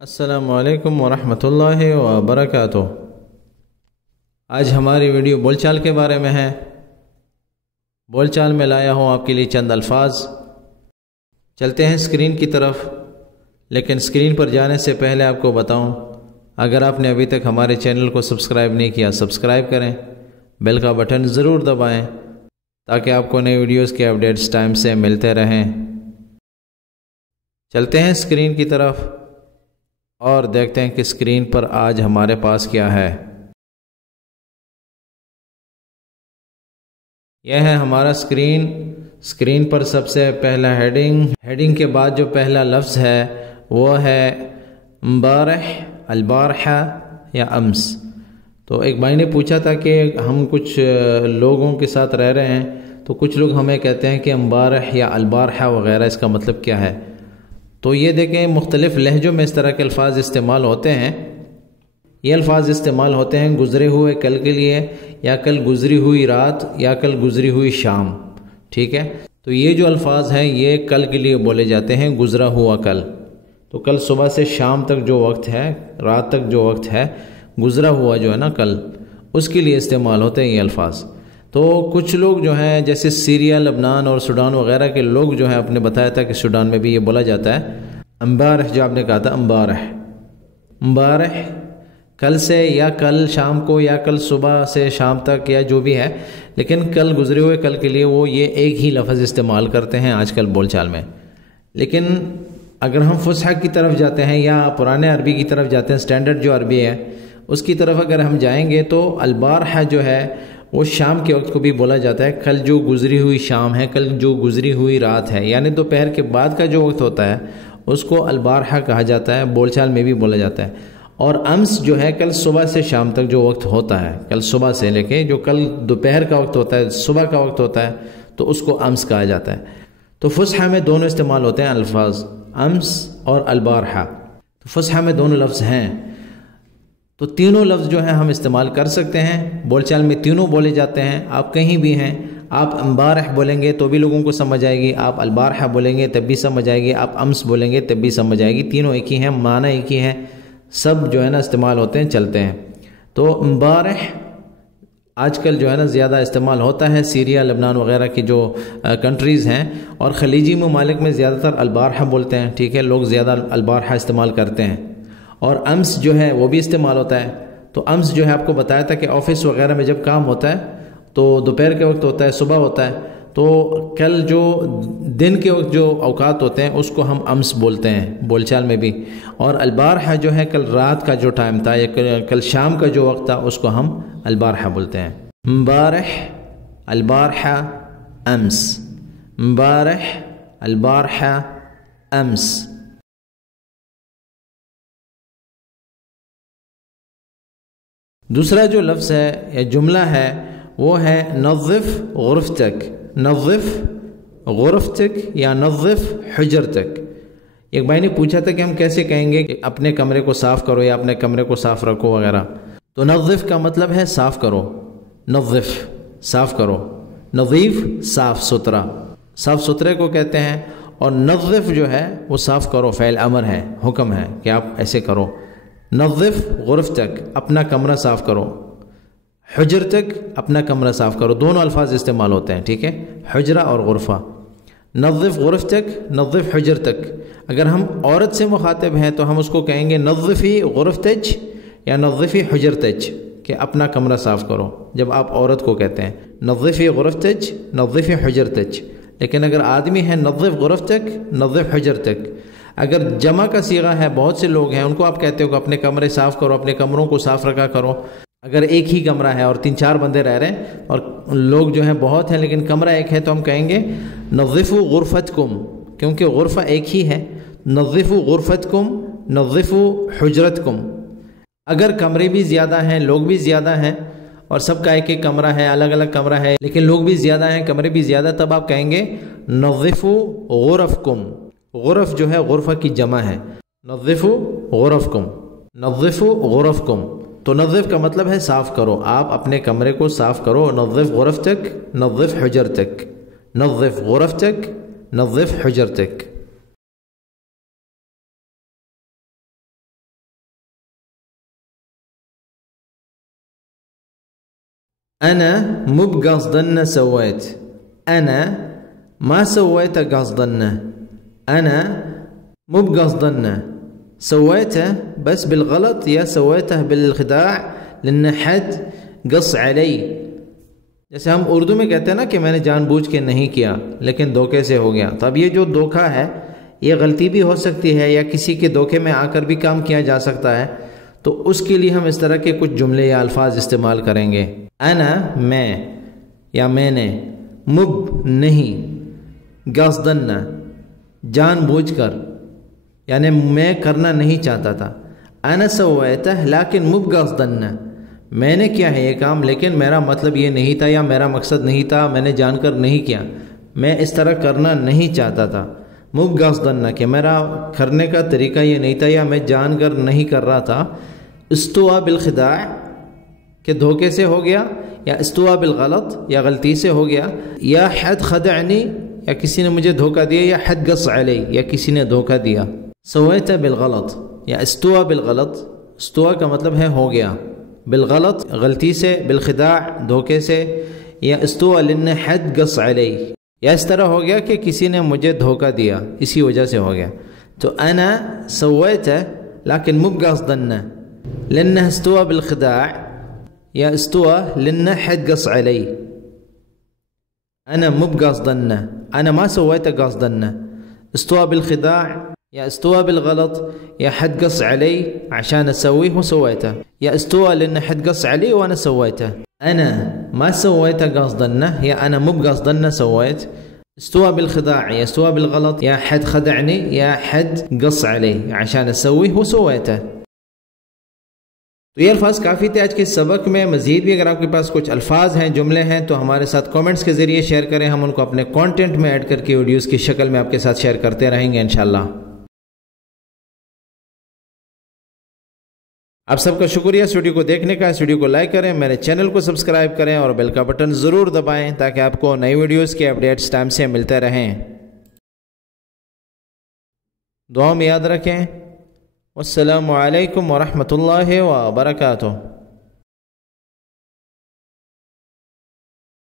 السلام علیکم ورحمۃ اللہ وبرکاتہ۔ آج ہماری ویڈیو بول چال کے بارے میں ہے۔ بول چال میں لایا ہوں آپ کے لیے چند الفاظ۔ چلتے ہیں اسکرین کی طرف، لیکن اسکرین پر جانے سے پہلے آپ کو بتاؤں، اگر آپ نے ابھی تک ہمارے چینل کو سبسکرائب نہیں کیا، سبسکرائب کریں، بیل کا بٹن ضرور دبائیں تاکہ آپ کو نئی ویڈیوز کے اپڈیٹس ٹائم سے ملتے رہیں۔ چلتے ہیں اسکرین کی طرف اور دیکھتے ہیں کہ اسکرین پر آج ہمارے پاس کیا ہے۔ یہ ہے ہمارا اسکرین پر سب سے پہلا ہیڈنگ کے بعد جو پہلا لفظ ہے وہ ہے امبارح، البارحہ یا امس۔ تو ایک بھائی نے پوچھا تھا کہ ہم کچھ لوگوں کے ساتھ رہ رہے ہیں تو کچھ لوگ ہمیں کہتے ہیں کہ امبارح یا البارحہ وغیرہ، اس کا مطلب کیا ہے؟ تو یہ دیکھیں مختلف لہجوں میں اس طرح کے الفاظ استعمال ہوتے ہیں۔ یہ الفاظ استعمال ہوتے ہیں گزرے ہوئے کل کے لیے، یا کل گزری ہوئی رات، یا کل گزری ہوئی شام، ٹھیک ہے؟ تو یہ جو الفاظ ہیں یہ کل کے لیے بولے جاتے ہیں، گزرا ہوا کل۔ تو کل صبح سے شام تک جو وقت ہے، رات تک جو وقت ہے، گزرا ہوا جو ہے نا کل، اس کے لیے استعمال ہوتے ہیں یہ الفاظ۔ تو کچھ لوگ جو ہیں جیسے سیریا، لبنان اور سوڈان وغیرہ کے لوگ جو ہیں، آپ نے بتایا تھا کہ سوڈان میں بھی یہ بولا جاتا ہے امبارح، جو آپ نے کہا تھا امبارح کل سے، یا کل شام کو، یا کل صبح سے شام تک، یا جو بھی ہے، لیکن کل گزرے ہوئے کل کے لیے وہ یہ ایک ہی لفظ استعمال کرتے ہیں آج کل بول چال میں۔ لیکن اگر ہم فصحیٰ کی طرف جاتے ہیں یا پرانے عربی کی طرف جاتے ہیں، سٹینڈرڈ جو عربی ہے اس کی طرف اگر ہم جائیں گے تو البارحہ جو ہے وہ شام کے وقت کو بھی بولا جاتا ہے، کل جو گزری ہوئی شام ہے، کل جو گزری ہوئی رات ہے، یعنی دوپہر کے بعد کا جو وقت ہوتا ہے اس کو البارحہ کہا جاتا ہے، بول چال میں بھی بولا جاتا ہے۔ اور امس جو ہے کل صبح سے شام تک جو وقت ہوتا ہے، کل صبح سے لے کے جو کل دوپہر کا وقت ہوتا ہے، صبح کا وقت ہوتا ہے، تو اس کو امس کہا جاتا ہے۔ تو فصحیٰ میں دونوں استعمال ہوتے ہیں الفاظ، امس اور البارحہ۔ تو فصحیٰ میں دونوں لفظ ہیں، تو تینوں لفظ جو ہیں ہم استعمال کر سکتے ہیں، بول چال میں تینوں بولے جاتے ہیں۔ آپ کہیں بھی ہیں، آپ امبارح بولیں گے تو بھی لوگوں کو سمجھ آئے گی، آپ البارحہ بولیں گے تب بھی سمجھ آئے گی، آپ امس بولیں گے تب بھی سمجھ آئے گی، تینوں ایک ہی ہیں، معنی ایک ہی ہیں، سب جو ہے نا استعمال ہوتے ہیں، چلتے ہیں۔ تو امبارح آج کل جو ہے نا زیادہ استعمال ہوتا ہے، سیریا، لبنان وغیرہ کی جو کنٹریز ہیں، اور خلیجی ممالک میں زیادہ تر البارحہ بولتے ہیں، ٹھیک ہے، لوگ زیادہ البارحہ استعمال کرتے ہیں۔ اور امس جو ہے وہ بھی استعمال ہوتا ہے۔ تو امس جو ہے آپ کو بتایا تھا کہ آفس وغیرہ میں جب کام ہوتا ہے تو دوپہر کے وقت ہوتا ہے، صبح ہوتا ہے، تو کل جو دن کے وقت جو اوقات ہوتے ہیں اس کو ہم امس بولتے ہیں بول چال میں بھی۔ اور البارحہ جو ہے کل رات کا جو ٹائم تھا، یا کل شام کا جو وقت تھا، اس کو ہم البارحہ بولتے ہیں۔ امبارح، البارحہ، امس، امبارح، البارحہ، امس۔ دوسرا جو لفظ ہے یا جملہ ہے وہ ہے نظف غرفتک، نظف غرفتک یا نظف حجرتک۔ ایک بھائی نے پوچھا تھا کہ ہم کیسے کہیں گے کہ اپنے کمرے کو صاف کرو یا اپنے کمرے کو صاف رکھو وغیرہ۔ تو نظف کا مطلب ہے صاف کرو، نظف صاف کرو، نظیف صاف ستھرا، صاف ستھرے کو کہتے ہیں۔ اور نظف جو ہے وہ صاف کرو، فعل امر ہے، حکم ہے کہ آپ ایسے کرو۔ نظف غرفتک، اپنا کمرہ صاف کرو، حجرتک، اپنا کمرہ صاف کرو، دونوں الفاظ استعمال ہوتے ہیں، ٹھیک ہے، حجرہ اور غرفہ۔ نظف غرفتک، نظف حجرتک۔ اگر ہم عورت سے مخاطب ہیں تو ہم اس کو کہیں گے نظفی غرفتج یا نظفی حجرتج، کہ اپنا کمرہ صاف کرو، جب آپ عورت کو کہتے ہیں نظفی غرفتج، نظفی حجرتج۔ لیکن اگر آدمی ہے نظف غرفتک، نظف حجرتک۔ اگر جمع کا صیغہ ہے، بہت سے لوگ ہیں، ان کو آپ کہتے ہو کہ اپنے کمرے صاف کرو، اپنے کمروں کو صاف رکھا کرو۔ اگر ایک ہی کمرہ ہے اور 3-4 بندے رہ رہے ہیں اور لوگ جو ہیں بہت ہیں لیکن کمرہ ایک ہے، تو ہم کہیں گے نظفوا غرفتکم، کیونکہ غرفہ ایک ہی ہے۔ نظفوا غرفتکم، نظفوا حجرتکم۔ اگر کمرے بھی زیادہ ہیں، لوگ بھی زیادہ ہیں، اور سب کا ایک ایک کمرہ ہے، الگ الگ کمرہ ہے، لیکن لوگ بھی زیادہ ہیں، کمرے بھی زیادہ، تب آپ کہیں گے نظفوا غرفکم۔ غرف جو ہے غرفہ کی جمع ہے، نظفوا غرفکم، نظفوا غرفکم۔ تو نظف کا مطلب ہے صاف کرو، آپ اپنے کمرے کو صاف کرو۔ نظف غرفتک، نظف حجرتک، نظف غرفتک، نظف حجرتک۔ أنا مو بقصدنا سويت. أنا ما سويته قصدنا. أنا مو بقصدنا. سويته بس بالغلط یا سويته بالخداع لأن حد قص علی. جیسے ہم اردو میں کہتے ہیں نا کہ میں نے جان بوجھ کے نہیں کیا لیکن دھوکے سے ہو گیا. تو اب یہ جو دھوکہ ہے یہ غلطی بھی ہو سکتی ہے یا کسی کے دھوکے میں آ کر بھی کام کیا جا سکتا ہے. تو اس کے لیے ہم اس طرح کے کچھ جملے یا الفاظ استعمال کریں گے. انا میں یا میں نے، مب نہیں، قصدن جان بوجھ کر یعنی میں کرنا نہیں چاہتا تھا. انا سویتہ لیکن مب قصدن میں نے کیا ہے یہ کام لیکن میرا مطلب یہ نہیں تھا یا میرا مقصد نہیں تھا، میں نے جان کر نہیں کیا، میں اس طرح کرنا نہیں چاہتا تھا. مب قصدن کہ میرا کرنے کا طریقہ یہ نہیں تھا یا میں جان کر نہیں کر رہا تھا. استوا بالخداع کہ دھوکے سے ہو گیا، یا استوا بالغلط یا غلطی سے ہو گیا، یا حد خدعنی یا کسی نے مجھے دھوکہ دیا، یا حد قص علی یا کسی نے دھوکہ دیا. سویت بالغلط یا استوا بالغلط. استوا کا مطلب ہے ہو گیا، بالغلط غلطی سے، بالخداع دھوکے سے، یا استوا لن حد قص علی یا اس طرح ہو گیا کہ کسی نے مجھے دھوکہ دیا اسی وجہ سے ہو گیا. تو انا سویت لیکن مب قصدن لن استوا بالخداع یا استوا لن حد قص علی. انا مب قصدن انا ما سويت قصدن. استوى بالخداع یا استوى بالغلط یا حد قص علی عشان اسويه وسويته، یا استوى لان حد قص علی وانا سويته. انا ما سويت قصدن یا انا مب قصدن سويت. استوى بالخداع یا استوى بالغلط یا حد خدعني یا حد قص علی عشان اسويه وسويته. تو یہ الفاظ کافی تھے آج کے سبق میں. مزید بھی اگر آپ کے پاس کچھ الفاظ ہیں، جملے ہیں تو ہمارے ساتھ کومنٹس کے ذریعے شیئر کریں، ہم ان کو اپنے کانٹینٹ میں ایڈ کر کے ویڈیوز کی شکل میں آپ کے ساتھ شیئر کرتے رہیں گے انشاءاللہ. آپ سب کا شکریہ اس ویڈیو کو دیکھنے کا. اس ویڈیو کو لائک کریں، میرے چینل کو سبسکرائب کریں اور بیل کا بٹن ضرور دبائیں تاکہ آپ کو نئی ویڈیوز کے اپڈیٹس ٹائم سے ملتے رہیں. دعا میں یاد رکھیں. والسلام علیکم ورحمۃ اللہ وبرکاتہ.